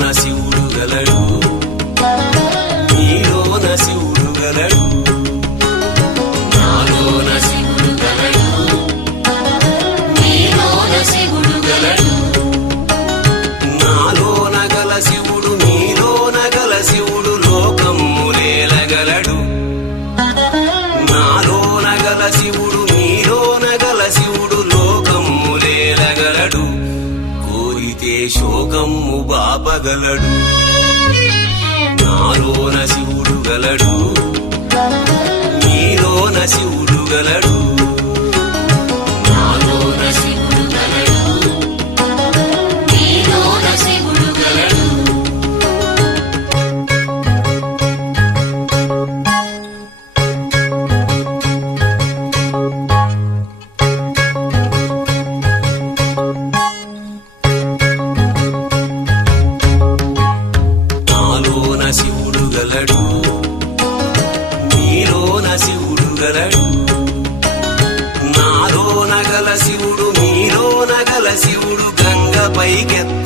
నాలోన శివుడు గలడు, నీలోన శివుడు గలడు. నాలోన శివుడు గలడు, నీలోన శివుడు గలడు. నాలోన గల శివుడు నీలోన గల శివుడు లోకములేలగలడు. నాలోన గల శివుడు నీలోన గల శివుడు లోకములేలగలడు. కోరితే శోకము బాపగలడు. నాలోన శివుడు గలడు, నీలోన శివుడు గలడు. నాలోన శివుడు గలడు, నీలోన శివుడు గలడు. నాలోన శివుడు గలడు, నీలోన శివుడు గలడు. నాలోన గల శివుడు నీలోన గల శివుడు గంగ పైకెత్త